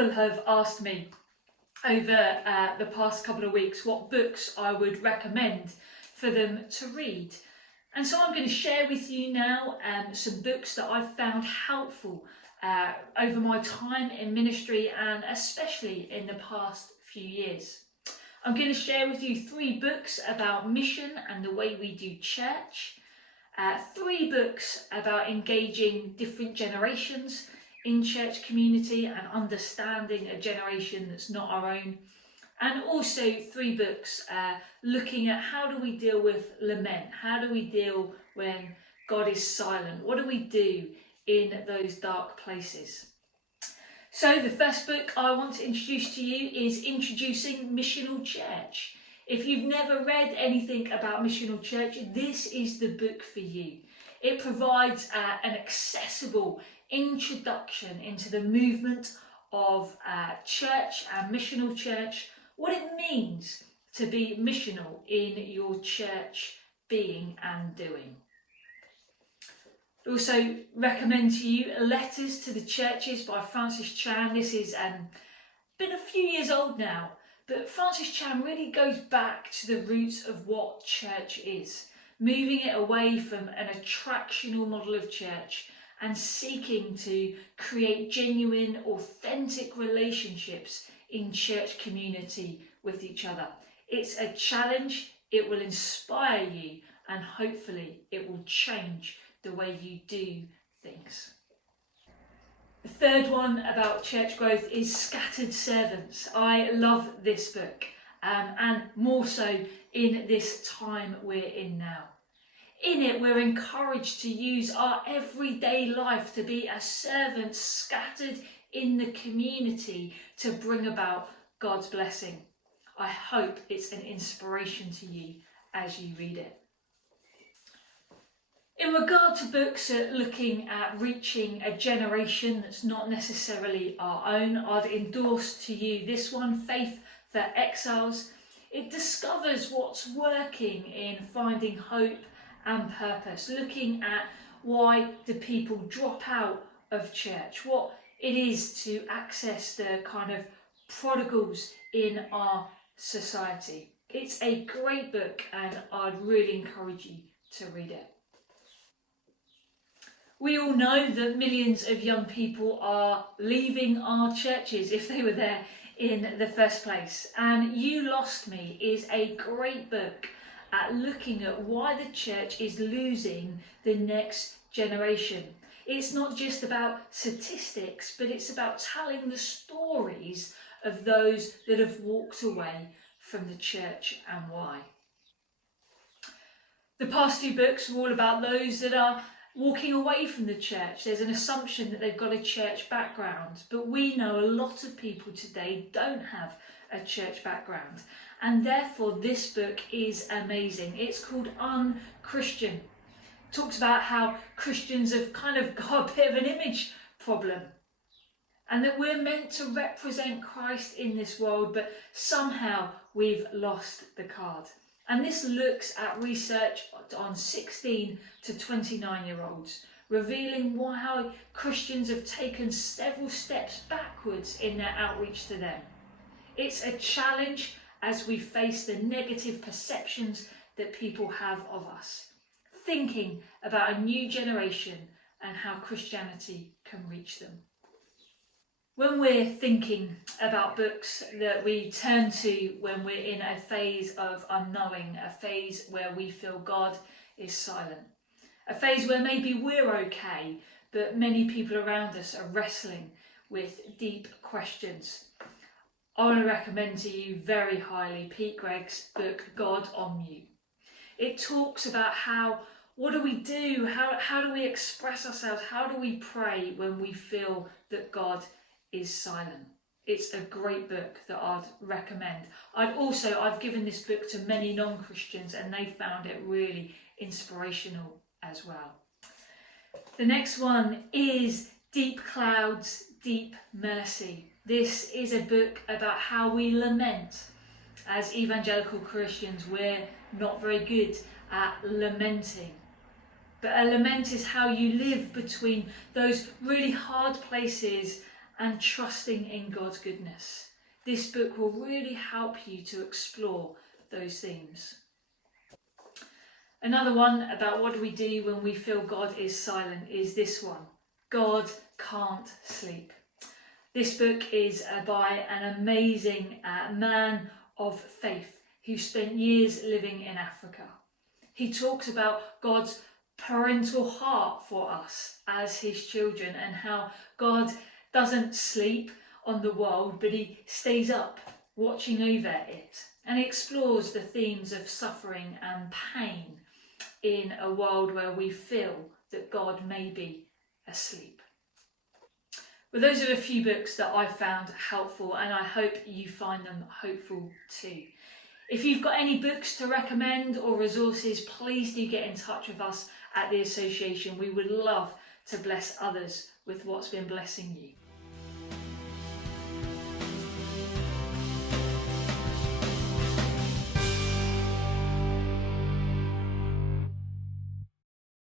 people have asked me over the past couple of weeks what books I would recommend for them to read. And so I'm going to share with you now some books that I've found helpful over my time in ministry and especially in the past few years. I'm going to share with you 3 books about mission and the way we do church, 3 books about engaging different generations in church community and understanding a generation that's not our own, and also 3 books looking at how do we deal with lament, how do we deal when God is silent, what do we do in those dark places. So the first book I want to introduce to you is Introducing Missional Church. If you've never read anything about missional church, this is the book for you. It provides an accessible introduction into the movement of church and missional church, what it means to be missional in your church being and doing. Also recommend to you Letters to the Churches by Francis Chan. This is been a few years old now, but Francis Chan really goes back to the roots of what church is, moving it away from an attractional model of church and seeking to create genuine, authentic relationships in church community with each other. It's a challenge, it will inspire you, and hopefully it will change the way you do things. The third one about church growth is Scattered Servants. I love this book, and more so in this time we're in now. In it, we're encouraged to use our everyday life to be a servant scattered in the community to bring about God's blessing. I hope it's an inspiration to you as you read it. In regard to books looking at reaching a generation that's not necessarily our own, I'd endorse to you this one, Faith for Exiles. It discovers what's working in finding hope and purpose, looking at why do people drop out of church, what it is to access the kind of prodigals in our society. It's a great book and I'd really encourage you to read it. We all know that millions of young people are leaving our churches if they were there in the first place. And You Lost Me is a great book at looking at why the church is losing the next generation. It's not just about statistics, but it's about telling the stories of those that have walked away from the church and why. The past 2 books are all about those that are walking away from the church. There's an assumption that they've got a church background, but we know a lot of people today don't have a church background, and therefore this book is amazing. It's called Unchristian. It talks about how Christians have kind of got a bit of an image problem, and that we're meant to represent Christ in this world, but somehow we've lost the card. And this looks at research on 16 to 29-year-olds, revealing how Christians have taken several steps backwards in their outreach to them. It's a challenge as we face the negative perceptions that people have of us, thinking about a new generation and how Christianity can reach them. When we're thinking about books that we turn to when we're in a phase of unknowing, a phase where we feel God is silent, a phase where maybe we're okay, but many people around us are wrestling with deep questions, I want to recommend to you very highly Pete Greig's book, God on Mute. It talks about what do we do? How do we express ourselves? How do we pray when we feel that God is silent? It's a great book that I'd recommend. I've given this book to many non-Christians and they found it really inspirational as well. The next one is Deep Clouds, Deep Mercy. This is a book about how we lament. As evangelical Christians, we're not very good at lamenting. But a lament is how you live between those really hard places and trusting in God's goodness. This book will really help you to explore those themes. Another one about what do we do when we feel God is silent is this one: God Can't Sleep. This book is by an amazing man of faith who spent years living in Africa. He talks about God's parental heart for us as his children and how God doesn't sleep on the world, but he stays up watching over it. And he explores the themes of suffering and pain in a world where we feel that God may be asleep. Well, those are a few books that I found helpful, and I hope you find them hopeful too. If you've got any books to recommend or resources, please do get in touch with us at the Association. We would love to bless others with what's been blessing you.